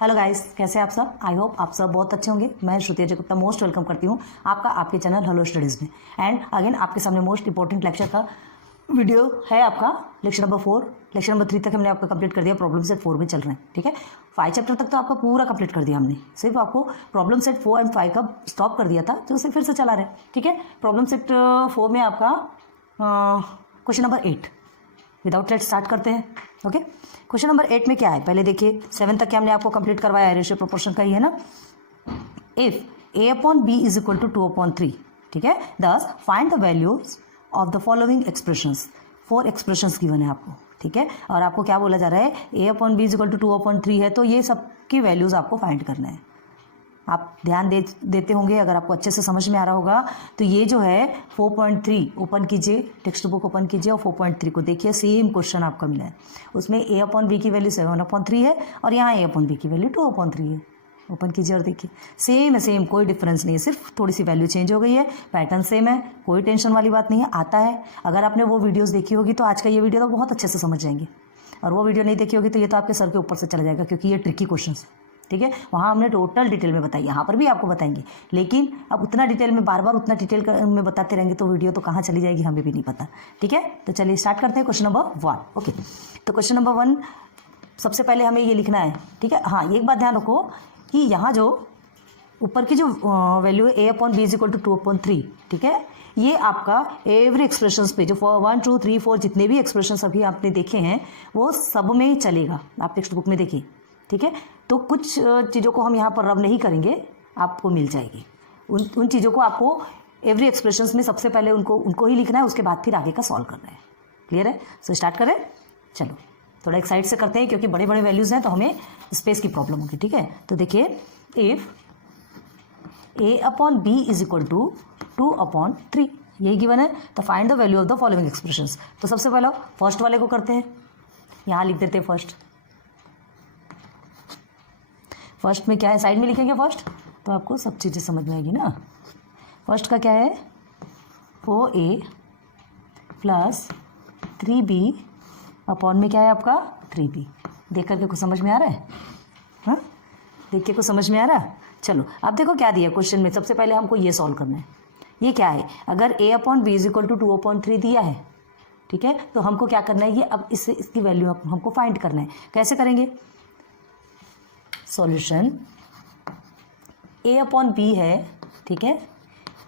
Hello guys, कैसे हैं आप सब। आई होप आप सब बहुत अच्छे होंगे। मैं श्रुति अजय गुप्ता मोस्ट वेलकम करती हूँ आपका आपके चैनल हेलो स्टडीज़ में। एंड अगेन आपके सामने मोस्ट इंपॉर्टेंट लेक्चर का वीडियो है आपका लेक्चर नंबर 4। लेक्चर नंबर 3 तक हमने आपका कंप्लीट कर दिया। प्रॉब्लम सेट 4 में चल रहे हैं, ठीक है। 5 चैप्टर तक तो आपका पूरा कंप्लीट कर दिया हमने। सिर्फ आपको प्रॉब्लम सेट 4 एंड 5 का स्टॉप कर दिया था, तो उसे फिर से चला रहे हैं, ठीक है। प्रॉब्लम सेट 4 में आपका question number 8 without let start करते हैं। ओके, क्वेश्चन नंबर 8 में क्या है पहले देखिए। 7 तक के हमने आपको कंप्लीट करवाया है, रेशियो प्रोपोर्शन का ही है ना। If a upon B is equal to 2/3, ठीक है। Thus find the values of the following expressions. 4 expressions given है आपको, ठीक है। और आपको क्या बोला जा रहा है, a upon B is equal to 2/3 है, तो ये सब की वैल्यूज आपको फाइंड करना है। आप ध्यान देते होंगे, अगर आपको अच्छे से समझ में आ रहा होगा तो ये जो है 4.3 ओपन कीजिए, टेक्स्ट बुक ओपन कीजिए और 4.3 को देखिए। सेम क्वेश्चन आपका मिला है, उसमें a अपॉन बी की वैल्यू 7/3 है और यहाँ a अपॉन बी की वैल्यू 2/3 है। ओपन कीजिए और देखिए, सेम है, सेम, कोई डिफरेंस नहीं है, सिर्फ थोड़ी सी वैल्यू चेंज हो गई है, पैटर्न सेम है, कोई टेंशन वाली बात नहीं है, आता है। अगर आपने वो वीडियोज़ देखी होगी तो आज का ये वीडियो तो बहुत अच्छे से समझ जाएंगे, और वो वीडियो नहीं देखी होगी तो ये तो आपके सर के ऊपर से चला जाएगा, क्योंकि ये ट्रिकी क्वेश्चन है, ठीक है। वहाँ हमने टोटल डिटेल में बताई, यहाँ पर भी आपको बताएंगे, लेकिन अब उतना डिटेल में बार बार उतना डिटेल में बताते रहेंगे तो वीडियो तो कहाँ चली जाएगी हमें भी नहीं पता, ठीक है। तो चलिए स्टार्ट करते हैं क्वेश्चन नंबर 1। ओके, तो क्वेश्चन नंबर 1 सबसे पहले हमें ये लिखना है, ठीक है। हाँ, एक बात ध्यान रखो कि यहाँ जो ऊपर की जो वैल्यू है a upon B is equal to 2/3, ठीक है, ये आपका एवरी एक्सप्रेशंस पे जो 1 2 3 4 जितने भी एक्सप्रेशंस अभी आपने देखे हैं वो सब में ही चलेगा। आप टेक्स्ट बुक में देखिए, ठीक है। तो कुछ चीज़ों को हम यहाँ पर रब नहीं करेंगे, आपको मिल जाएगी। उन चीज़ों को आपको एवरी एक्सप्रेशंस में सबसे पहले उनको ही लिखना है, उसके बाद फिर आगे का सॉल्व करना है। क्लियर है? सो स्टार्ट करें। चलो थोड़ा एक साइड से करते हैं, क्योंकि बड़े बड़े वैल्यूज़ हैं तो हमें स्पेस की प्रॉब्लम होगी, ठीक है। तो देखिए, if a upon B is equal to 2/3 यही गिवन है, तो find the value of the following expressions. तो सबसे पहले फर्स्ट वाले को करते हैं, यहाँ लिख देते हैं फर्स्ट में क्या है, साइड में लिखेंगे फर्स्ट, तो आपको सब चीज़ें समझ में आएगी ना। फर्स्ट का क्या है, 4a प्लस 3b अपॉन में क्या है आपका 3b। देख करके कुछ समझ में आ रहा है? हाँ, देख के कुछ समझ में आ रहा है? चलो अब देखो क्या दिया क्वेश्चन में। सबसे पहले हमको ये सॉल्व करना है। ये क्या है, अगर a upon B is equal to 2/3 दिया है, ठीक है, तो हमको क्या करना है, ये अब इसकी वैल्यू हमको फाइंड करना है। कैसे करेंगे, सॉल्यूशन a अपॉन बी है, ठीक है,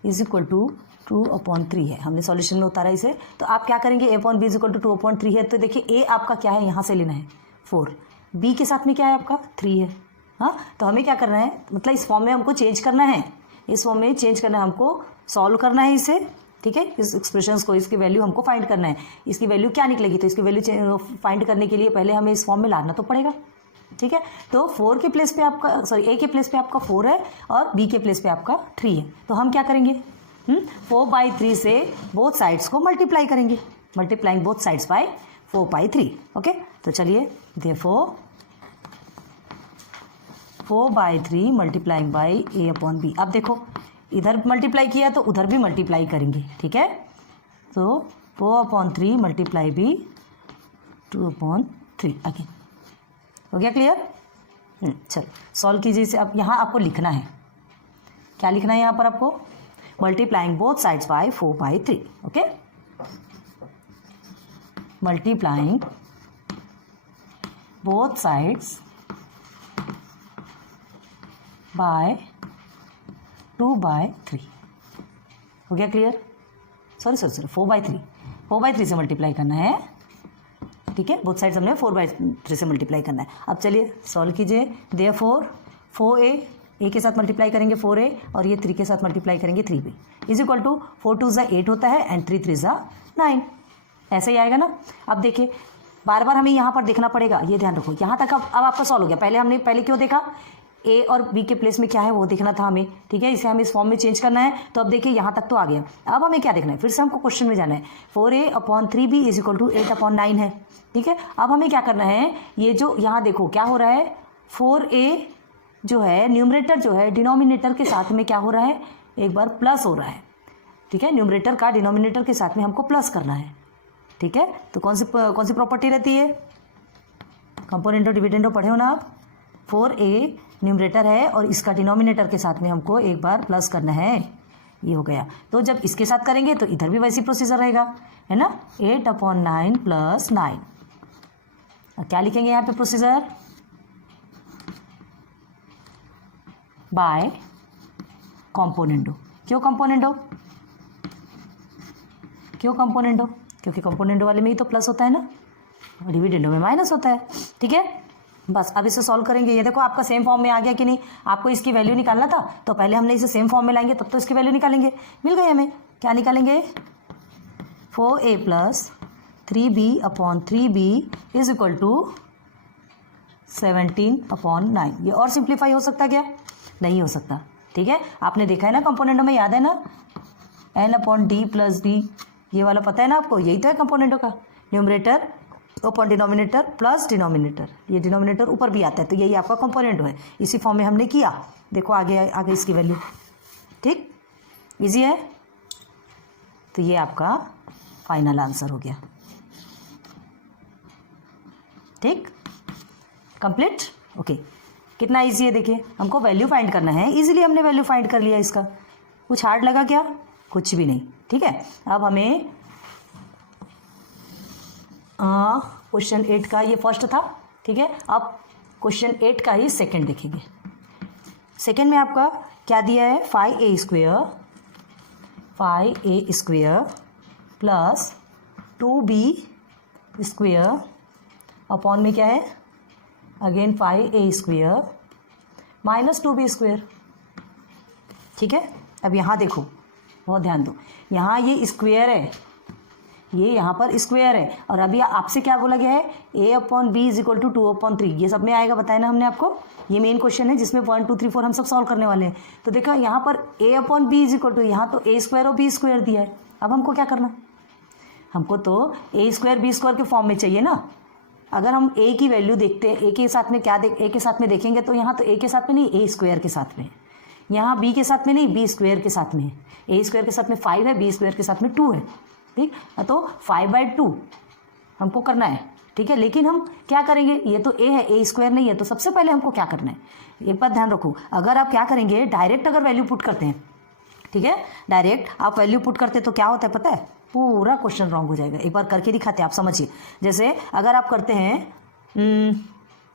इज इक्वल टू 2/3 है, हमने सॉल्यूशन में उतारा इसे। तो आप क्या करेंगे, a upon B is equal to 2/3 है, तो देखिए a आपका क्या है, यहाँ से लेना है 4, b के साथ में क्या है आपका 3 है। हाँ, तो हमें क्या करना है, मतलब इस फॉर्म में हमको चेंज करना है, इस फॉर्म में चेंज करना है, हमको सॉल्व करना है इसे, ठीक है। इस एक्सप्रेशंस को, इसकी वैल्यू हमको फाइंड करना है। इसकी वैल्यू क्या निकलेगी, तो इसकी वैल्यू फाइंड करने के लिए पहले हमें इस फॉर्म में लाना तो पड़ेगा, ठीक है। तो 4 के प्लेस पे आपका, सॉरी, a के प्लेस पे आपका 4 है और b के प्लेस पे आपका 3 है। तो हम क्या करेंगे, 4/3 से बोथ साइड्स को मल्टीप्लाई करेंगे, multiplying both sides by 4/3। Okay, तो चलिए, therefore 4/3 multiplying by a upon B. अब देखो, इधर मल्टीप्लाई किया तो उधर भी मल्टीप्लाई करेंगे, ठीक है। तो 4/3 मल्टीप्लाई बी 2/3 अगेन। हो गया क्लियर? चलो सॉल्व कीजिए इसे। अब यहाँ आपको लिखना है, क्या लिखना है यहाँ पर आपको, multiplying both sides by 4/3। Okay, multiplying both sides bye 2/3। हो गया क्लियर? सॉरी 4/3 से मल्टीप्लाई करना है, ठीक है। बोथ साइड्स हमने 4/3 से मल्टीप्लाई करना है। अब चलिए सॉल्व कीजिए। देयरफॉर 4a के साथ मल्टीप्लाई करेंगे 4a, और ये 3 के साथ मल्टीप्लाई करेंगे 3b, इज इक्वल टू 4 2 ज़ा 8 होता है एंड 3 3 ज़ा 9, ऐसे ही आएगा ना। अब देखिए, बार बार हमें यहाँ पर देखना पड़ेगा, ये ध्यान रखो। यहाँ तक अब आपका सॉल्व हो गया। पहले क्यों देखा, a और b के प्लेस में क्या है वो देखना था हमें, ठीक है। इसे हमें इस फॉर्म में चेंज करना है। तो अब देखिए, यहाँ तक तो आ गया। अब हमें क्या देखना है, फिर से हमको क्वेश्चन में जाना है। 4a upon 3b is equal to 8/9 है, ठीक है। अब हमें क्या करना है, ये जो यहाँ देखो क्या हो रहा है, 4a जो है न्यूमरेटर जो है डिनोमिनेटर के साथ में क्या हो रहा है, एक बार प्लस हो रहा है, ठीक है। न्यूमरेटर का डिनोमिनेटर के साथ में हमको प्लस करना है, ठीक है। तो कौन सी प्रॉपर्टी रहती है, कंपोनेंटो डिविडेंडो पढ़े हो ना आप। 4a न्यूमरेटर है और इसका डिनोमिनेटर के साथ में हमको एक बार प्लस करना है, ये हो गया। तो जब इसके साथ करेंगे तो इधर भी वैसी प्रोसीजर रहेगा, है ना, 8/9 + 9। और क्या लिखेंगे यहाँ पे प्रोसीजर, बाय कॉम्पोनेंडो। क्यों कॉम्पोनेंडो, क्यों कॉम्पोनेंडो, क्योंकि कॉम्पोनेंडो वाले में ही तो प्लस होता है ना, और डिविडेंडो में माइनस होता है। ठीक है, बस अब इसे सॉल्व करेंगे। ये देखो आपका सेम फॉर्म में आ गया कि नहीं। आपको इसकी वैल्यू निकालना था तो पहले हमने इसे सेम फॉर्म में लाएंगे तब तो इसकी वैल्यू निकालेंगे। मिल गई हमें, क्या निकालेंगे, 4a + 3b/3b = 17/9। ये और सिंप्लीफाई हो सकता क्या, नहीं हो सकता। ठीक है, आपने देखा है ना कंपोनेंटों में, याद है ना, n/d + b, ये वाला पता है ना आपको, यही तो है कंपोनेंटों का, numerator upon denominator plus denominator, ये डिनोमिनेटर ऊपर भी आता है, तो यही आपका कंपोनेंट है। इसी फॉर्म में हमने किया, देखो आगे आगे इसकी वैल्यू। ठीक, इजी है। तो ये आपका फाइनल आंसर हो गया। ठीक, कंप्लीट। ओके, कितना इजी है देखिए, हमको वैल्यू फाइंड करना है, इजीली हमने वैल्यू फाइंड कर लिया इसका। कुछ हार्ड लगा क्या, कुछ भी नहीं। ठीक है, अब हमें क्वेश्चन 8 का, ये फर्स्ट था। ठीक है, अब क्वेश्चन 8 का ही सेकंड देखेंगे। सेकंड में आपका क्या दिया है, 5a² + 2b² अपॉन में क्या है, अगेन 5a² - 2b²। ठीक है, अब यहाँ देखो, बहुत ध्यान दो, यहाँ ये स्क्वायर है, ये यहाँ पर स्क्वायर है, और अभी आपसे क्या बोला गया है, a/b = 2/3। ये सब में आएगा, बताया ना हमने आपको, ये मेन क्वेश्चन है जिसमें 1 2 3 4 हम सब सॉल्व करने वाले हैं। तो देखा यहाँ पर a/b = यहाँ तो a² और b² दिया है। अब हमको क्या करना, हमको तो a² b² के फॉर्म में चाहिए ना। अगर हम a की वैल्यू देखते हैं, a के साथ में क्या a के साथ में देखेंगे तो यहाँ तो a के साथ में नहीं, a² के साथ में, यहाँ b के साथ में नहीं, b² के साथ में है, a² के साथ में 5 है, b² के साथ में 2 है। ठीक, तो 5/2 हमको करना है। ठीक है, लेकिन हम क्या करेंगे, ये तो a है, a² नहीं है, तो सबसे पहले हमको क्या करना है, एक बात ध्यान रखो, अगर आप क्या करेंगे, डायरेक्ट अगर वैल्यू पुट करते हैं, ठीक है, डायरेक्ट आप वैल्यू पुट करते तो क्या होता है पता है, पूरा क्वेश्चन रॉन्ग हो जाएगा। एक बार करके दिखाते हैं, आप समझिए। जैसे अगर आप करते हैं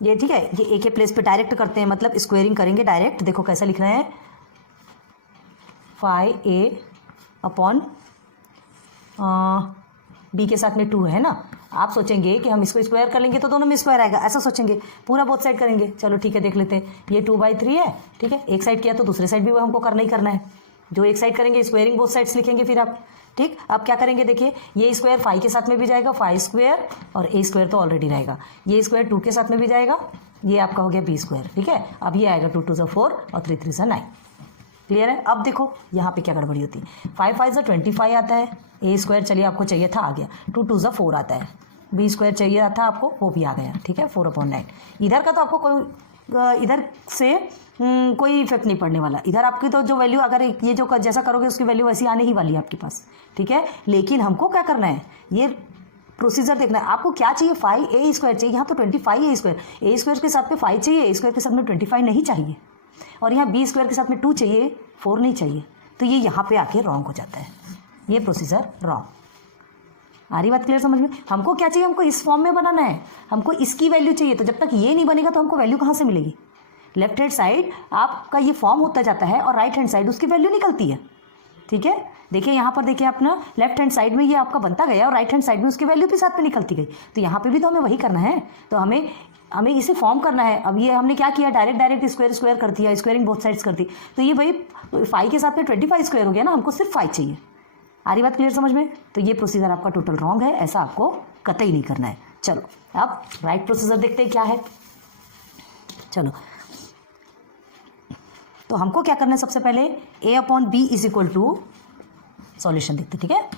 ये, ठीक है, ये a के प्लेस पे डायरेक्ट करते हैं, मतलब स्क्वेयरिंग करेंगे डायरेक्ट। देखो कैसा लिख रहे हैं, 5a/b के साथ में 2 है ना। आप सोचेंगे कि हम इसको स्क्वायर कर लेंगे तो दोनों में स्क्वायर आएगा, ऐसा सोचेंगे, पूरा बोथ साइड करेंगे। चलो ठीक है, देख लेते हैं। ये 2/3 है, ठीक है, एक साइड किया तो दूसरे साइड भी वो हमको करना ही करना है। जो एक साइड करेंगे स्क्वायरिंग बोथ साइड्स लिखेंगे फिर आप। ठीक, अब क्या करेंगे, देखिए ये स्क्वायर 5 के साथ में भी जाएगा, 5² और a² तो ऑलरेडी रहेगा, ये स्क्वायर 2 के साथ में भी जाएगा, ये आपका हो गया b²। ठीक है, अब ये आएगा 2 2 = 4 और 3 3 = 9। क्लियर है। अब देखो यहाँ पे क्या गड़बड़ी होती है, 5 5 = 25 आता है, a² चलिए आपको चाहिए था, आ गया, 2 2 = 4 आता है, b² चाहिए था आपको, वो भी आ गया। ठीक है, 4/9। इधर का तो आपको कोई इधर से कोई इफेक्ट नहीं पड़ने वाला। इधर आपकी तो जो वैल्यू, अगर ये जो जैसा करोगे उसकी वैल्यू वैसी आने ही वाली है आपके पास। ठीक है, लेकिन हमको क्या करना है, ये प्रोसीजर देखना है। आपको क्या चाहिए, 5a² चाहिए, यहाँ तो 25a², a² के साथ में 5 चाहिए, a² के साथ में 25 नहीं चाहिए, और यहाँ b² के साथ में 2 चाहिए, 4 नहीं चाहिए। तो ये यहाँ पे आके रॉन्ग हो जाता है, ये प्रोसीजर रॉन्ग। आ रही बात क्लियर समझ में। हमको क्या चाहिए, हमको इस फॉर्म में बनाना है, हमको इसकी वैल्यू चाहिए। तो जब तक ये नहीं बनेगा तो हमको वैल्यू कहाँ से मिलेगी। लेफ्ट हैंड साइड आपका ये फॉर्म होता जाता है और राइट हैंड साइड उसकी वैल्यू निकलती है। ठीक है, देखिए यहाँ पर देखिए अपना लेफ्ट हैंड साइड में ये आपका बनता गया और राइट हैंड साइड में उसकी वैल्यू भी साथ में निकलती गई। तो यहाँ पे भी तो हमें वही करना है, तो हमें इसे फॉर्म करना है। अब ये हमने क्या किया, डायरेक्ट स्क्वायर कर दिया, स्क्वायरिंग बोथ साइड्स कर दी। तो ये भाई 5 के साथ में 25² हो गया ना, हमको सिर्फ 5 चाहिए। आ रही बात क्लियर समझ में। तो ये प्रोसीजर आपका टोटल रॉन्ग है, ऐसा आपको कतई नहीं करना है। चलो अब राइट प्रोसीजर देखते हैं क्या है। चलो तो हमको क्या करना है, सबसे पहले a/b = सॉल्यूशन देखते। ठीक है,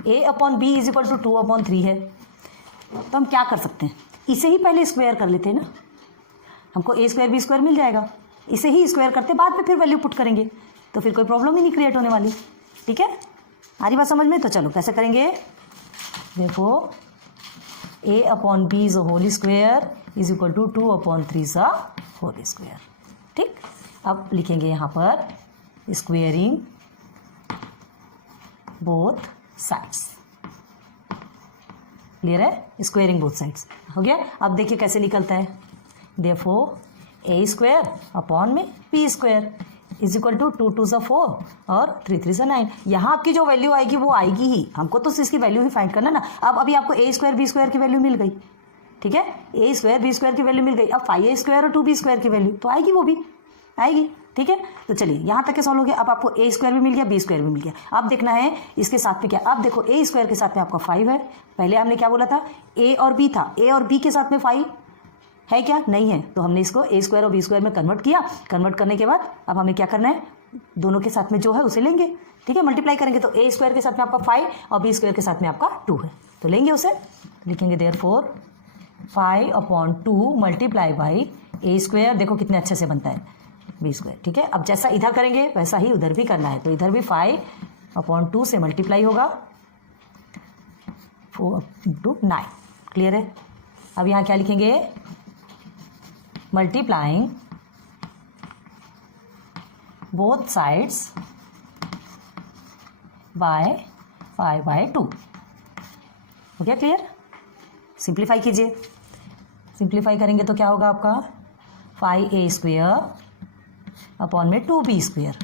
a/b = 2/3 है, तो हम क्या कर सकते हैं, इसे ही पहले स्क्वायर कर लेते हैं ना, हमको a² b² मिल जाएगा। इसे ही स्क्वायर करते, बाद में फिर वैल्यू पुट करेंगे, तो फिर कोई प्रॉब्लम ही नहीं क्रिएट होने वाली। ठीक है, आ रही बात समझ में। तो चलो कैसे करेंगे, देखो a/b ² इज इक्वल टू 2/3 सा होल स्क्वायर। ठीक, अब लिखेंगे यहाँ पर स्क्वेयरिंग बोथ साइड्स। क्लियर है, स्क्वेयरिंग बोथ साइड्स हो गया। अब देखिए कैसे निकलता है, देयरफॉर a स्क्वायर अपॉन में b square is equal to 2 2 4 और 3 3 9। यहाँ आपकी जो वैल्यू आएगी वो आएगी ही, हमको तो इसकी वैल्यू ही फाइंड करना ना। अब अभी आपको a स्क्वायर b स्क्वायर की वैल्यू मिल गई, ठीक है, a स्क्वायर b स्क्वायर की वैल्यू मिल गई। अब 5a स्क्वायर और 2b स्क्वायर की वैल्यू तो आएगी, वो भी आएगी। ठीक है, तो चलिए यहाँ तक के सॉल्व हो गया। अब आपको a स्क्वायर भी मिल गया, b स्क्वायर भी मिल गया। अब देखना है इसके साथ में क्या। अब देखो a स्क्वायर के साथ में आपका 5 है, पहले हमने क्या बोला था, a और b था, a और b के साथ में 5 है क्या, नहीं है, तो हमने इसको a स्क्वायर और b स्क्वायर में कन्वर्ट किया। कन्वर्ट करने के बाद अब हमें क्या करना है, दोनों के साथ में जो है उसे लेंगे। ठीक है, मल्टीप्लाई करेंगे तो a स्क्वायर के साथ में आपका 5 और b स्क्वायर के साथ में आपका 2 है, तो लेंगे उसे, लिखेंगे therefore 5/2 multiply by a square. देखो कितने अच्छे से बनता है b स्क्वायर। ठीक है, अब जैसा इधर करेंगे वैसा ही उधर भी करना है, तो इधर भी 5/2 से मल्टीप्लाई होगा 4/9। क्लियर है, अब यहाँ क्या लिखेंगे, मल्टीप्लाइंग बोथ साइड्स बाय 5/2 हो गया। क्लियर, सिंप्लीफाई कीजिए, सिंप्लीफाई करेंगे तो क्या होगा आपका 5a स्क्वायर अपॉन में 2b स्क्वायर।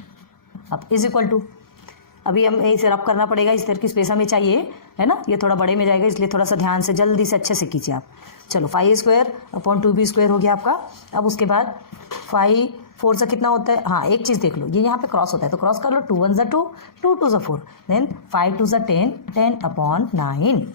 अब इज इक्वल टू, अभी हम इसे रब करना पड़ेगा, इस तरह की स्पेस हमें चाहिए है ना, ये थोड़ा बड़े में जाएगा, इसलिए थोड़ा सा ध्यान से जल्दी से अच्छे से कीजिए आप। चलो 5a square upon 2b square हो गया आपका। अब उसके बाद 5 4 से कितना होता है, हाँ एक चीज़ देख लो, ये यहाँ पे क्रॉस होता है तो क्रॉस कर लो, 2 1 ज़ा 2, 2 2 ज़ा 4, देन 5 2 ज़ा 10, 10/9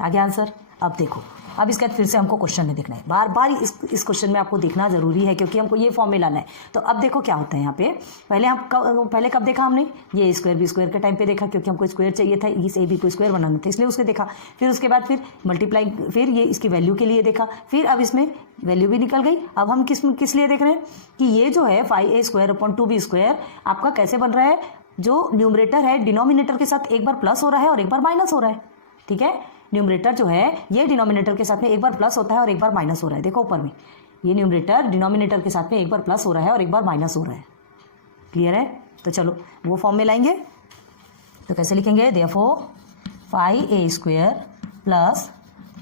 आ गया आंसर। अब देखो, अब इसके बाद फिर से हमको क्वेश्चन में देखना है, बार बार इस क्वेश्चन में आपको देखना जरूरी है, क्योंकि हमको ये फॉर्म में लाना है। तो अब देखो क्या होता है यहाँ पे, पहले कब देखा हमने, ये स्क्वायर बी स्क्वायर के टाइम पे देखा, क्योंकि हमको स्क्वायर चाहिए था, इस ए बी को स्क्वायर बनाना था, इसलिए उसके देखा। फिर उसके बाद फिर मल्टीप्लाई, फिर ये इसकी वैल्यू के लिए देखा, फिर अब इसमें वैल्यू भी निकल गई। अब हम किस लिए देख रहे हैं कि ये जो है 5a square upon 2b square आपका कैसे बन रहा है, जो न्यूमरेटर है डिनोमिनेटर के साथ एक बार प्लस हो रहा है और एक बार माइनस हो रहा है। ठीक है, न्यूमरेटर जो है ये डिनोमिनेटर के साथ में एक बार प्लस होता है और एक बार माइनस हो रहा है। देखो ऊपर में ये न्यूमरेटर डिनोमिनेटर के साथ में एक बार प्लस हो रहा है और एक बार माइनस हो रहा है। क्लियर है, तो चलो वो फॉर्म में लाएंगे, तो कैसे लिखेंगे, therefore 5a square plus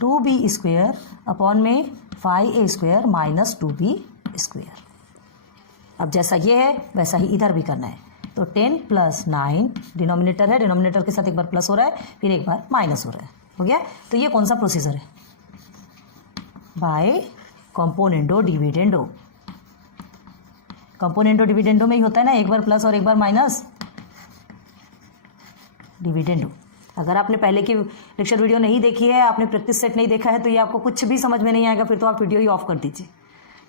2b square upon में 5a square minus 2b square. अब जैसा ये है वैसा ही इधर भी करना है, तो 10 + 9 डिनोमिनेटर है, डिनोमिनेटर के साथ एक बार प्लस हो रहा है फिर एक बार माइनस हो रहा है, हो गया। तो ये कौन सा प्रोसीजर है, by componendo dividendo. Componendo dividendo में ही होता है ना, एक बार प्लस और एक बार माइनस, डिविडेंडो। अगर आपने पहले की लेक्चर वीडियो नहीं देखी है, आपने प्रैक्टिस सेट नहीं देखा है, तो ये आपको कुछ भी समझ में नहीं आएगा, फिर तो आप वीडियो ही ऑफ कर दीजिए।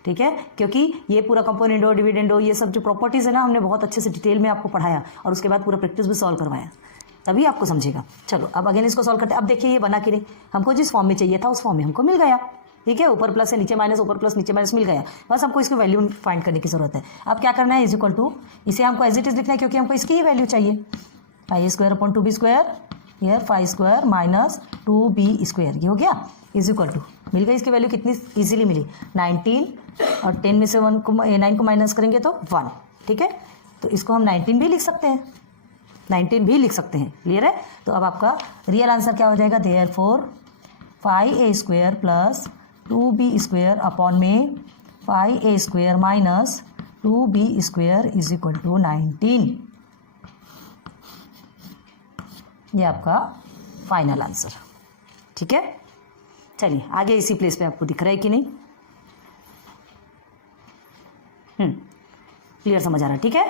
ठीक है, क्योंकि ये पूरा कंपोनेंडो डिविडेंडो ये सब जो प्रॉपर्टीज़ है ना, हमने बहुत अच्छे से डिटेल में आपको पढ़ाया और उसके बाद पूरा प्रैक्टिस भी सॉल्व करवाया, तभी आपको समझेगा। चलो अब अगेन इसको सॉल्व करते हैं। अब देखिए ये बना कि नहीं, हमको जिस फॉर्म में चाहिए था उस फॉर्म में हमको मिल गया। ठीक है, ऊपर प्लस है नीचे माइनस, ऊपर प्लस नीचे माइनस मिल गया, बस हमको इसकी वैल्यू फाइंड करने की जरूरत है। अब क्या करना है, इज इक्वल टू, इसे हमको एज इट इज लिखना है क्योंकि हमको इसकी ही वैल्यू चाहिए। 5a square upon 2b square, here 5 square minus 2b square, ये हो गया, इज इक्वल टू, मिल गई इसकी वैल्यू, कितनी इजीली मिली, 19 और 10 में से 9 को माइनस करेंगे तो 1। ठीक है, तो इसको हम 19 भी लिख सकते हैं, 19 भी लिख सकते हैं। क्लियर है, तो अब आपका रियल आंसर क्या हो जाएगा, therefore 5a square plus 2b square upon में 5a square minus 2b square is equal to 19। ये आपका फाइनल आंसर। ठीक है, चलिए आगे इसी प्लेस पे आपको दिख रहा है कि नहीं, क्लियर समझ आ रहा है। ठीक है,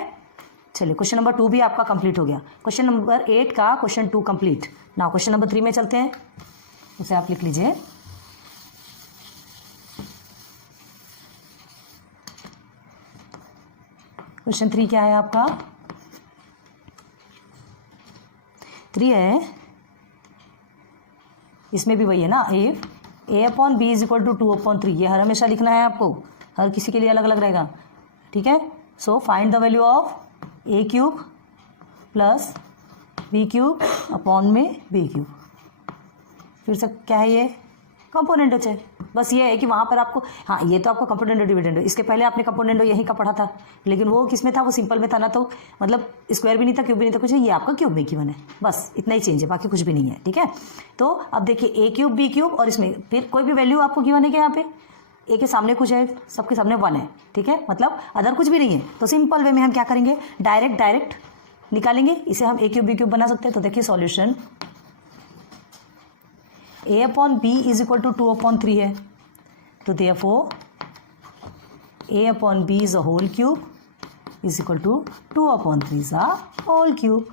चलिए क्वेश्चन नंबर 2 भी आपका कंप्लीट हो गया। क्वेश्चन नंबर 8 का क्वेश्चन 2 कंप्लीट। ना क्वेश्चन नंबर 3 में चलते हैं, उसे आप लिख लीजिए। क्वेश्चन 3 क्या है आपका, 3 है, इसमें भी वही है ना, if a upon B is equal to 2/3, ये हर हमेशा लिखना है आपको, हर किसी के लिए अलग अलग रहेगा। ठीक है, so find the value of a cube plus b cube upon में b क्यूब। फिर से क्या है, ये कंपोनेंट है, बस ये है कि वहाँ पर आपको, हाँ ये तो आपको कंपोनेंट डिविडेंड, इसके पहले आपने कंपोनेंट यहीं का पढ़ा था, लेकिन वो किस में था, वो सिंपल में था ना, तो मतलब स्क्वायर भी नहीं था, क्यूब भी नहीं था, कुछ नहीं, ये आपका क्यूब में गिवन है, बस इतना ही चेंज है, बाकी कुछ भी नहीं है। ठीक है, तो अब देखिए ए क्यूब बी क्यूब, और इसमें फिर कोई भी वैल्यू आपको गिवन है क्या, यहाँ पे ए के सामने कुछ है, सबके सामने 1 है। ठीक है, मतलब अदर कुछ भी नहीं है, तो सिंपल वे में हम क्या करेंगे, डायरेक्ट निकालेंगे, इसे हम ए क्यूब बी क्यूब बना सकते हैं। तो देखिए solution a upon B is equal to 2/3 है, तो therefore a upon B is a whole cube is equal to 2/3 is a whole cube.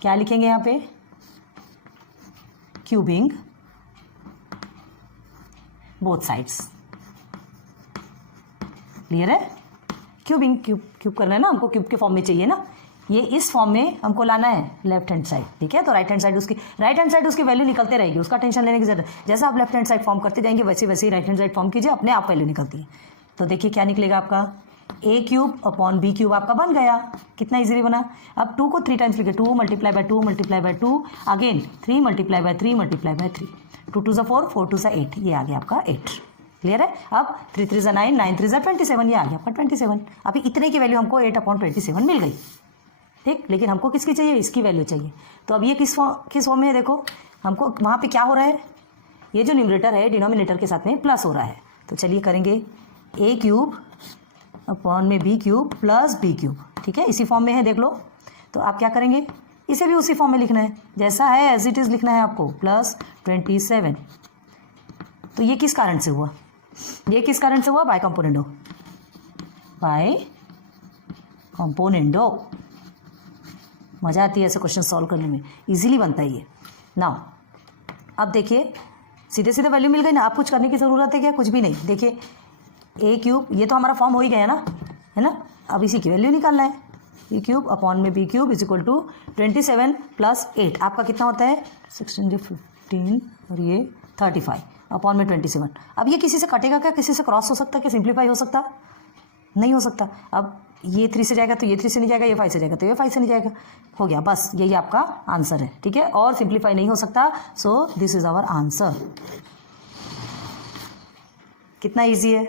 क्या लिखेंगे यहाँ पे, क्यूबिंग बोथ साइड्स। क्लियर है, क्यूबिंग क्यूब करना है ना हमको, क्यूब के फॉर्म में चाहिए ना, ये इस फॉर्म में हमको लाना है लेफ्ट हैंड साइड। ठीक है, तो राइट हैंड साइड उसकी वैल्यू निकलते रहेगी, उसका टेंशन लेने की जरूरत, जैसा आप लेफ्ट हैंड साइड फॉर्म करते जाएंगे वैसे वैसे ही राइट हैंड साइड फॉर्म कीजिए, अपने आप वैल्यू निकलती है। तो देखिए क्या निकलेगा आपका, ए क्यूब अपॉन बी क्यूब आपका बन गया, कितना इजीली बना। अब 2 को 3 टाइम्स लिखे, 2 multiply by 2 multiply by 2, again 3 multiply by 3 multiply by 3, 2 2 4, 4 2 8, ये आ गया आपका 8। क्लियर है, अब 3 3 9, 9 3 27, ये आ गया आपका 27। अभी इतने की वैल्यू हमको 8/27 मिल गई। ठीक, लेकिन हमको किसकी चाहिए, इसकी वैल्यू चाहिए। तो अब ये किस फॉर्म में है, देखो हमको वहाँ पे क्या हो रहा है, ये जो न्यूमरेटर है डिनोमिनेटर के साथ में प्लस हो रहा है, तो चलिए करेंगे ए क्यूब अपॉन में B cube plus B cube. ठीक है, इसी फॉर्म में है, देख लो। तो आप क्या करेंगे, इसे भी उसी फॉर्म में लिखना है, जैसा है एज इट इज़ लिखना है आपको, प्लस 27। तो ये किस कारण से हुआ, ये किस कारण से हुआ, बाय कंपोनेंडो, बाय कंपोनेंडो। मज़ा आती है ऐसे क्वेश्चन सॉल्व करने में, इजीली बनता है ये ना। अब देखिए सीधे सीधे वैल्यू मिल गई ना, आप कुछ करने की ज़रूरत है क्या, कुछ भी नहीं। देखिए ए क्यूब, ये तो हमारा फॉर्म हो ही गया ना, है ना, अब इसी की वैल्यू निकालना है। ए क्यूब अपॉन में B cube is equal to 27 plus 8, आपका कितना होता है 16 15 और ये 35 अपॉन में 27। अब ये किसी से कटेगा क्या, किसी से क्रॉस हो सकता है क्या, सिंप्लीफाई हो सकता, नहीं हो सकता। अब ये 3 से जाएगा तो ये 3 से नहीं जाएगा, ये 5 से जाएगा तो ये 5 से नहीं जाएगा, हो गया, बस यही आपका आंसर है। ठीक है, और सिंप्लीफाई नहीं हो सकता, so this is our answer. कितना इजी है,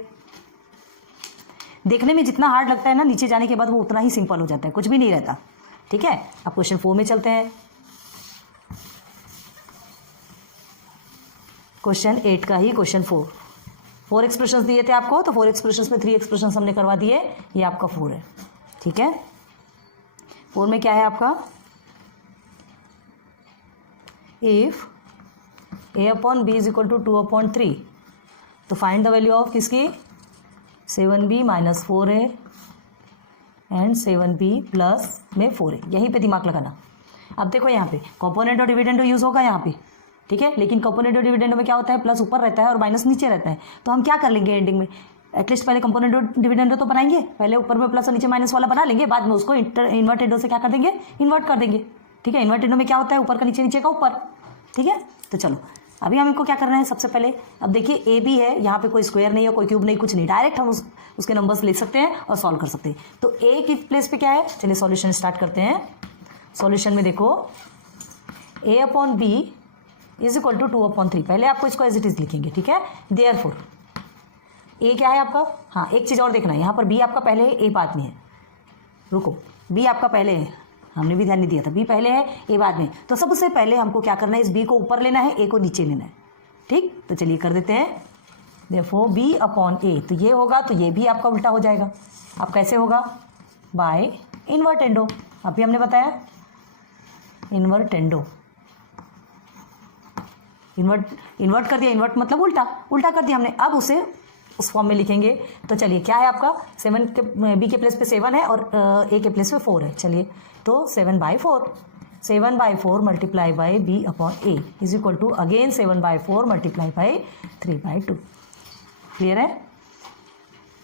देखने में जितना हार्ड लगता है ना, नीचे जाने के बाद वो उतना ही सिंपल हो जाता है, कुछ भी नहीं रहता। ठीक है, अब क्वेश्चन 4 में चलते हैं। क्वेश्चन 8 का ही क्वेश्चन 4 एक्सप्रेशंस दिए थे आपको, तो 4 एक्सप्रेशंस में 3 एक्सप्रेशंस हमने करवा दिए, ये आपका 4 है। ठीक है, 4 में क्या है आपका, if A upon B is equal to 2/3, तो फाइंड द वैल्यू ऑफ किसकी, 7b माइनस 4 है एंड 7b प्लस में 4 है, यहीं पे दिमाग लगाना। अब देखो यहाँ पे कंपोनेंट और डिविडेंडो यूज़ होगा यहाँ पे। ठीक है, लेकिन कंपोनेंट और डिविडेंडो में क्या होता है, प्लस ऊपर रहता है और माइनस नीचे रहता है। तो हम क्या कर लेंगे एंडिंग में, एटलीस्ट पहले कंपोनेंट और डिविडेंडो तो बनाएंगे, पहले ऊपर में प्लस और नीचे माइनस वाला बना लेंगे, बाद में उसको इन्वर्टेडो से क्या कर देंगे, इन्वर्ट कर देंगे। ठीक है, इन्वर्टेडो में क्या होता है, ऊपर का नीचे, नीचे का ऊपर। ठीक है, तो चलो अभी हमको क्या करना है, सबसे पहले अब देखिए ए बी है, यहाँ पे कोई स्क्वायर नहीं है, कोई क्यूब नहीं, कुछ नहीं, डायरेक्ट हम उसके नंबर्स लिख सकते हैं और सॉल्व कर सकते हैं। तो ए की प्लेस पे क्या है, चलिए सॉल्यूशन स्टार्ट करते हैं। सॉल्यूशन में देखो A upon B is equal to 2/3, पहले आपको इसको एज इट इज लिखेंगे। ठीक है, देयरफॉर ए क्या है आपका, हाँ एक चीज़ और देखना है, यहाँ पर बी आपका पहले है, ए बाद में है, रुको बी आपका पहले है, हमने भी ध्यान नहीं दिया था, बी पहले है ए बाद में। तो सबसे पहले हमको क्या करना है, इस बी को ऊपर लेना है, ए को नीचे लेना है। ठीक, तो चलिए कर देते हैं। देखो बी अपॉन ए, तो ये होगा, तो ये भी आपका उल्टा हो जाएगा। अब कैसे होगा, बाय इन्वर्टेंडो, अभी हमने बताया इन्वर्टेंडो, इन्वर्ट कर दिया, इन्वर्ट मतलब उल्टा कर दिया हमने। अब उसे उस फॉर्म में लिखेंगे, तो चलिए क्या है आपका, 7 के बी के प्लेस पे 7 है और ए के प्लेस पे 4 है। चलिए तो 7/4 multiply by B upon A is equal to again 7/4 multiply by 3/2। Clear है,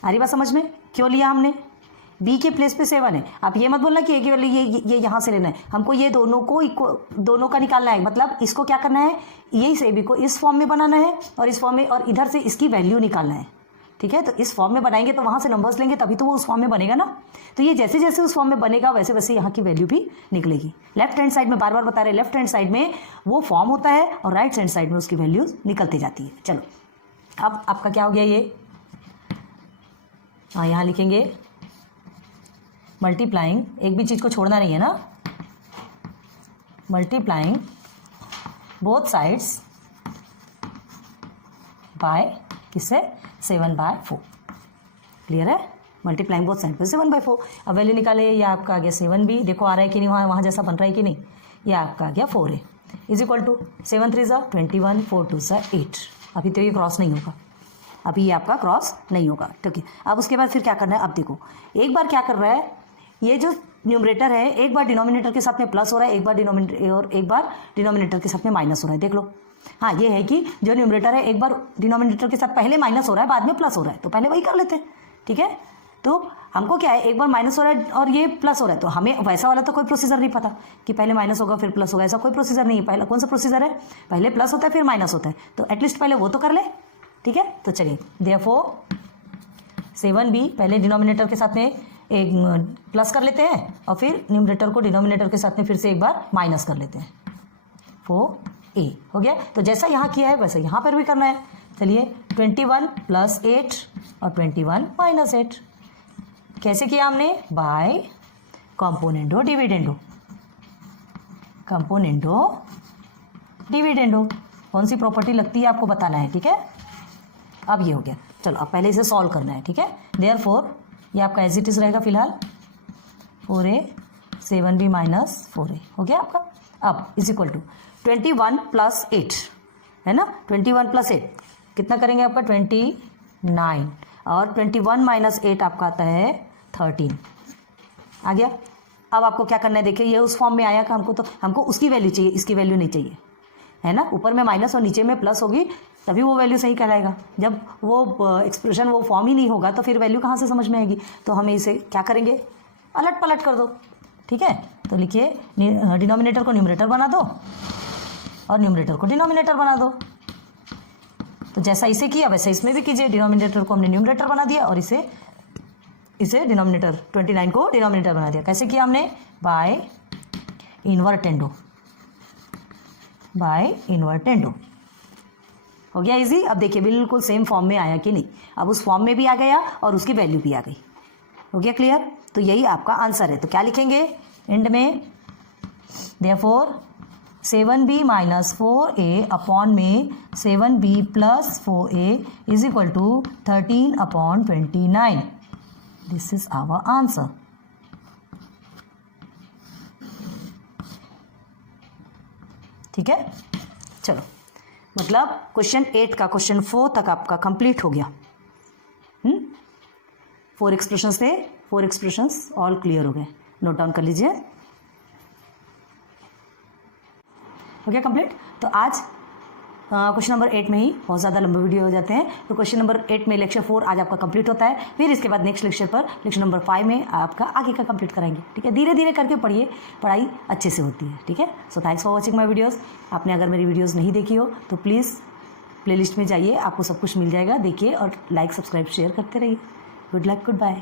आ रही बात समझ में, क्यों लिया हमने, बी के प्लेस पे 7 है। आप ये मत बोलना कि ए की वैल्यू ये यहाँ से लेना है, हमको ये दोनों का निकालना है। मतलब इसको क्या करना है, यही से बी को इस फॉर्म में बनाना है और इस फॉर्म में, और इधर से इसकी वैल्यू निकालना है। ठीक है, तो इस फॉर्म में बनाएंगे तो वहाँ से नंबर्स लेंगे तभी तो वो उस फॉर्म में बनेगा ना। तो ये जैसे जैसे उस फॉर्म में बनेगा वैसे वैसे यहाँ की वैल्यू भी निकलेगी। लेफ्ट हैंड साइड में बार बार बता रहे, लेफ्ट हैंड साइड में वो फॉर्म होता है और राइट हैंड साइड में उसकी वैल्यूज निकलती जाती है। चलो अब आपका क्या हो गया ये, हाँ यहाँ लिखेंगे मल्टीप्लाइंग, एक भी चीज़ को छोड़ना नहीं है ना, मल्टीप्लाइंग बोथ साइड्स बाय किससे 7/4। क्लियर है, मल्टीप्लाइंग बोथ साइड पे 7/4। अब वैल्यू निकाले, ये आपका आ गया 7b, देखो आ रहा है कि नहीं, वहाँ जैसा बन रहा है कि नहीं, ये आपका आ गया 4a इज इक्वल टू 7 3 21 4 2 8। अभी तो ये क्रॉस नहीं होगा, अभी ये आपका क्रॉस नहीं होगा, ठीक है। अब उसके बाद फिर क्या करना है, अब देखो एक बार क्या कर रहा है, ये जो न्यूमरेटर है एक बार डिनोमिनेटर के साथ में प्लस हो रहा है, एक बार डिनोमिनेटर के साथ में माइनस हो रहा है, देख लो। हाँ ये है कि जो न्यूमरेटर है एक बार डिनोमिनेटर के साथ पहले माइनस हो रहा है बाद में प्लस हो रहा है, तो पहले वही कर लेते हैं, ठीक है। तो हमको क्या है, एक बार माइनस हो रहा है और ये प्लस हो रहा है, तो हमें वैसा वाला तो कोई प्रोसीजर नहीं पता कि पहले माइनस होगा फिर प्लस होगा, ऐसा कोई प्रोसीजर नहीं है। पहला कौन सा प्रोसीजर है, पहले प्लस होता है फिर माइनस होता है, तो एटलीस्ट पहले वो तो कर ले, ठीक है। तो चलिए देयरफॉर 7b पहले डिनोमिनेटर के साथ में एक प्लस कर लेते हैं और फिर न्यूमरेटर को डिनोमिनेटर के साथ में फिर से एक बार माइनस कर लेते हैं, 4a हो गया। तो जैसा यहाँ किया है वैसा यहाँ पर भी करना है। चलिए 21 + 8 और 21 - 8 कैसे किया हमने, by componendo dividendo, componendo dividendo, कौन सी प्रॉपर्टी लगती है आपको बताना है, ठीक है। अब ये हो गया, चलो अब पहले इसे सॉल्व करना है, ठीक है। देयरफॉर ये आपका एज इट इज रहेगा फिलहाल 4a 7b - 4a हो गया आपका। अब इज इक्वल टू 21 + 8 है ना, 21 + 8 कितना करेंगे आपका 29 और 21 - 8 आपका आता है 13 आ गया। अब आपको क्या करना है, देखिए ये उस फॉर्म में आया कि हमको उसकी वैल्यू चाहिए, इसकी वैल्यू नहीं चाहिए, है ना। ऊपर में माइनस और नीचे में प्लस होगी तभी वो वैल्यू सही कहलाएगा। जब वो एक्सप्रेशन वो फॉर्म ही नहीं होगा तो फिर वैल्यू कहाँ से समझ में आएगी। तो हमें इसे क्या करेंगे, अलट पलट कर दो, ठीक है। तो लिखिए डिनोमिनेटर को न्यूमरेटर बना दो और न्यूमरेटर को डिनोमिनेटर बना दो। तो जैसा इसे किया वैसा इसमें भी कीजिए, डिनोमिनेटर को हमने न्यूमरेटर बना दिया और इसे डिनोमिनेटर 29 को डिनोमिनेटर बना दिया। कैसे किया हमने, बाय इन्वर्टेंडो, बाय इन्वर्टेंडो हो गया इजी। अब देखिए बिल्कुल सेम फॉर्म में आया कि नहीं, अब उस फॉर्म में भी आ गया और उसकी वैल्यू भी आ गई, हो गया क्लियर। तो यही आपका आंसर है। तो क्या लिखेंगे एंड में, देयरफॉर 7b - 4a अपॉन में 7b + 4a is equal to 13/29। This is our answer. ठीक है, चलो मतलब क्वेश्चन 8 का क्वेश्चन 4 तक आपका कंप्लीट हो गया। 4 एक्सप्रेशंस थे, 4 एक्सप्रेशंस ऑल क्लियर हो गए, नोट डाउन कर लीजिए। हो गया कंप्लीट। तो आज क्वेश्चन नंबर 8 में ही बहुत ज़्यादा लंबे वीडियो हो जाते हैं, तो क्वेश्चन नंबर 8 में लेक्चर 4 आज आपका कंप्लीट होता है। फिर इसके बाद नेक्स्ट लेक्चर पर लेक्चर नंबर 5 में आपका आगे का कंप्लीट कराएंगे, ठीक है। धीरे धीरे करके पढ़िए, पढ़ाई अच्छे से होती है, ठीक है। So thanks for watching my videos. आपने अगर मेरी वीडियोज़ नहीं देखी हो तो प्लीज़ प्लेलिस्ट में जाइए, आपको सब कुछ मिल जाएगा, देखिए और लाइक सब्सक्राइब शेयर करते रहिए। Good luck, good bye.